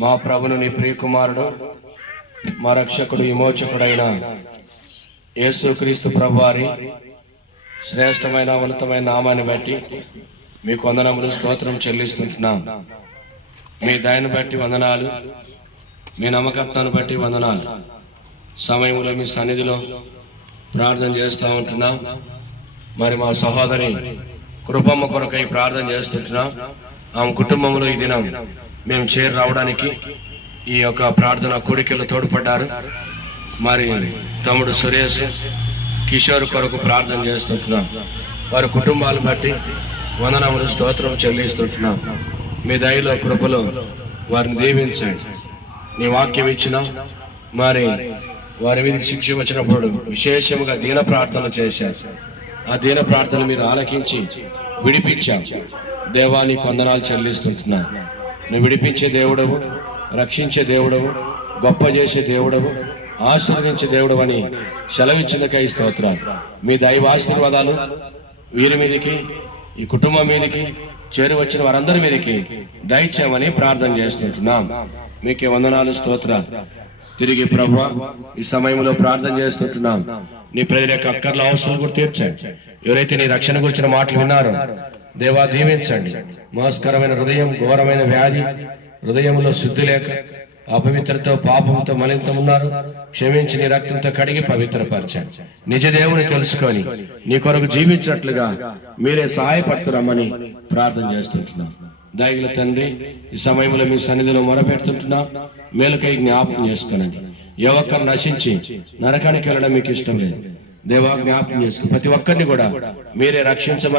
మా ప్రభుని నీ ప్రియకుమారుడు మా రక్షకుడు విమోచకుడైన యేసుక్రీస్తు ప్రభువారి శ్రేష్టమైన ఉన్నతమైన నామాన్ని బట్టి మీకు వందనములు స్తోత్రం చెల్లిస్తుంటున్నాం. మీ దయను బట్టి వందనాలు, మీ నమ్మకత్వాన్ని బట్టి వందనాలు. సమయంలో మీ సన్నిధిలో ప్రార్థన చేస్తూ ఉంటున్నాం. మరి మా సహోదరి కృపమ్మ కొరకై ప్రార్థన చేస్తుంటున్నాం. ఆమె కుటుంబంలో ఈ దినం మేము చేరి రావడానికి ఈ యొక్క ప్రార్థన కోడికలు తోడ్పడ్డారు. మరి తమ్ముడు సురేష్, కిషోర్ కొరకు ప్రార్థన చేస్తుంటున్నాం. వారి కుటుంబాలు బట్టి వందనములు స్తోత్రం చెల్లిస్తుంటున్నాం. మీ దయలో కృపలో వారిని దీవించండి. నీ వాక్యం ఇచ్చిన మరి వారి మీద శిక్ష వచ్చినప్పుడు విశేషంగా దీన ప్రార్థన చేశారు. ఆ దీన ప్రార్థన మీరు ఆలకించి విడిపించాం. దేవానికి వందనాలు చెల్లిస్తుంటున్నా. నువ్వు విడిపించే దేవుడవు, రక్షించే దేవుడవు, గొప్ప చేసే దేవుడవు, ఆశీర్వదించే దేవుడు అని సెలవిచ్చినకై స్తోత్రాలు. మీ దైవాశీర్వాదాలు వీరి మీదకి, ఈ కుటుంబం మీదకి, చేరి వచ్చిన వారందరి మీదకి దయచేయమని ప్రార్థన చేస్తుంటున్నాం. మీకే వందనాలు స్తోత్రాలు. తిరిగి ప్రభువా ఈ సమయంలో ప్రార్థన చేస్తుంటున్నాం. నీ ప్రజల యొక్క అక్కర్ల అవసరం కూడా తీర్చండి. ఎవరైతే నీ రక్షణ గురించిన మాటలు విన్నారో దేవా దీవించండి. మోసకరమైన హృదయం, ఘోరమైన వ్యాధి, హృదయంలో శుద్ధి లేక అపవిత్రతో పాపంతో మలింత ఉన్నారు. క్షమించి నీ రక్తంతో కడిగి పవిత్రపరచండి. నిజ దేవుని తెలుసుకొని నీ కొరకు జీవించినట్లుగా మీరే సహాయపడుతున్నామని ప్రార్థన చేస్తుంటున్నాం. దయగల తండ్రి, ఈ సమయంలో మీ సన్నిధిలో మొరపెడుతుంటున్నా. మేలుకై జ్ఞాపకం చేసుకోనండి. ఏ ఒక్కరు నశించి నరకానికి వెళ్ళడం మీకు ఇష్టం లేదు. దేవా జ్ఞాపకం చేసుకుని ప్రతి ఒక్కరిని కూడా మీరే రక్షించమని